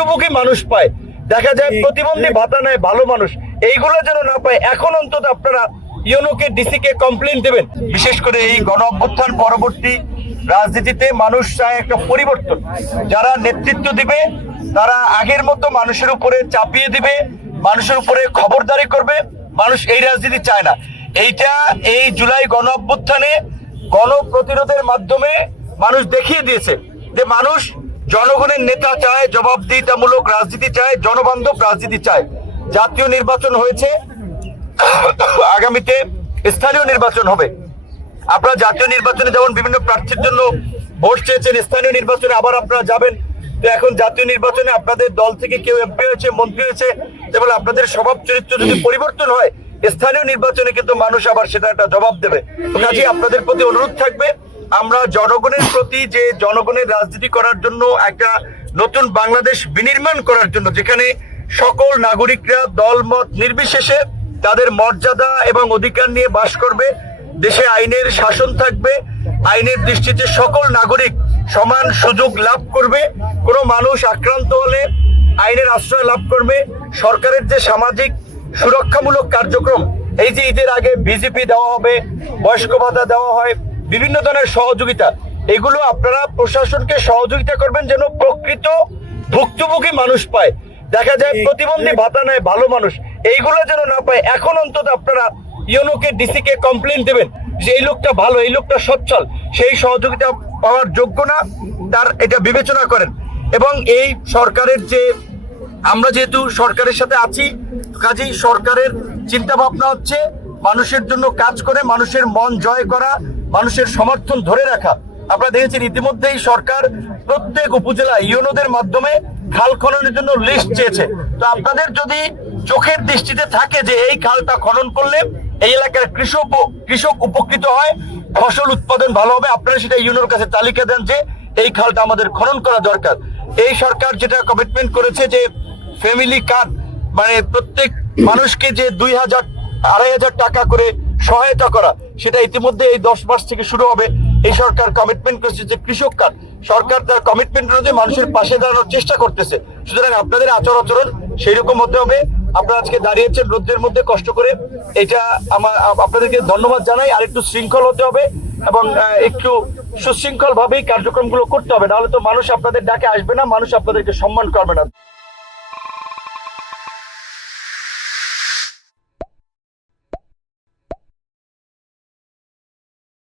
ভুক্তভোগী মানুষ পায়, দেখা যায় প্রতিবন্ধী ভাতা নেয় ভালো মানুষ, এইগুলো যেন না পায়। এখন অন্তত আপনারা ইউনোকে ডিসিকে কমপ্লেন দেবেন। বিশেষ করে এই গণ অভ্যুত্থান পরবর্তী রাজনীতিতে মানুষ চায় একটা পরিবর্তন। যারা নেতৃত্ব দিবে তারা আগের মতো মানুষের উপরে চাপিয়ে দিবে, মানুষের উপরে খবরদারি করবে। মানুষ এই রাজনীতি চায় না। এইটা এই জুলাই গণ অভ্যুত্থানে গণপ্রতিরোধের মাধ্যমে মানুষ দেখিয়ে দিয়েছে যে মানুষ জনগণের নেতা চায়, জবাবদিহিতামূলক রাজনীতি চায়, জনবান্ধব রাজনীতি চায়। জাতীয় নির্বাচন হয়েছে, আগামীতে স্থানীয় নির্বাচন হবে। আপনারা জাতীয় নির্বাচনে যেমন বিভিন্ন প্রার্থীর জন্য ভোট চেয়েছেন, স্থানীয় নির্বাচনে আবার আপনারা যাবেন। তো এখন জাতীয় নির্বাচনে আপনাদের দল থেকে কেউ এমপি হয়েছে, মন্ত্রী হয়েছে, এবং আপনাদের স্বভাব চরিত্র যদি পরিবর্তন হয়, স্থানীয় নির্বাচনে কিন্তু মানুষ আবার সেটা একটা জবাব দেবে। তো কাজেই আপনাদের প্রতি অনুরোধ থাকবে, আমরা জনগণের প্রতি যে জনগণের রাজনীতি করার জন্য একটা নতুন বাংলাদেশ বিনির্মাণ করার জন্য, যেখানে সকল নাগরিকরা দলমত নির্বিশেষে তাদের মর্যাদা এবং অধিকার নিয়ে বাস করবে, দেশে আইনের শাসন থাকবে, আইনের দৃষ্টিতে সকল নাগরিক সমান সুযোগ লাভ করবে, কোনো মানুষ আক্রান্ত হলে আইনের আশ্রয় লাভ করবে। সরকারের যে সামাজিক সুরক্ষামূলক কার্যক্রম, এই যে ঈদের আগে বিজেপি দেওয়া হবে, বয়স্ক ভাতা দেওয়া হয়, বিভিন্ন ধরনের সহযোগিতা, এগুলো আপনারা প্রশাসনকে সহযোগিতা করবেন যেন প্রকৃত ভুক্তভোগী মানুষ পায়। দেখা যায় প্রতিবন্ধী ভাতা নেয় ভালো মানুষ, এইগুলো যেন না পায়। এখন অন্তত আপনারা ইউনোকে ডিসিকে কমপ্লেন দেবেন যে এই লোকটা ভালো, এই লোকটা সচ্ছল, সেই সহযোগিতা পাওয়ার যোগ্য না, তার এটা বিবেচনা করেন। এবং এই সরকারের যে, আমরা যেহেতু সরকারের সাথে আছি, কাজেই সরকারের চিন্তা ভাবনা হচ্ছে মানুষের জন্য কাজ করে, মানুষের মন জয় করা, মানুষের সমর্থন ধরে রাখা। আপনারা দেখেছেন ইতিমধ্যেই সরকার প্রত্যেক উপজেলা ইউনোদের মাধ্যমে খাল খননের জন্য লিস্ট চেয়েছে। তো আপনাদের যদি চোখের দৃষ্টিতে থাকে যে এই খালটা খনন করলে এই এলাকার কৃষক উপকৃত হয়, ফসল উৎপাদন ভালো হবে, আপনারা সেটা ইউনোর কাছে তালিকা দেন যে এই খালটা আমাদের খনন করা দরকার। এই সরকার যেটা কমিটমেন্ট করেছে যে ফ্যামিলি কার্ড, মানে প্রত্যেক মানুষকে যে 2000 2500 টাকা করে সহায়তা করা, সেটা ইতিমধ্যে এই 10 মাস থেকে শুরু হবে। এই সরকার কমিটমেন্ট করেছে যে কৃষক কার্ড, সরকার তার কমিটমেন্ট অনুযায়ী মানুষের পাশে দাঁড়ানোর চেষ্টা করতেছে। সুতরাং আপনাদের আচরণ সেই রকম হতে হবে। আপনারা আজকে দাঁড়িয়েছেন রোদ্রের মধ্যে কষ্ট করে, এটা আমার আপনাদেরকে ধন্যবাদ জানাই। আর একটু শৃঙ্খল হতে হবে এবং একটু সুশৃঙ্খল ভাবেই কার্যক্রমগুলো করতে হবে, নাহলে তো মানুষ আপনাদের ডাকে আসবে না, মানুষ আপনাদেরকে সম্মান করবে না।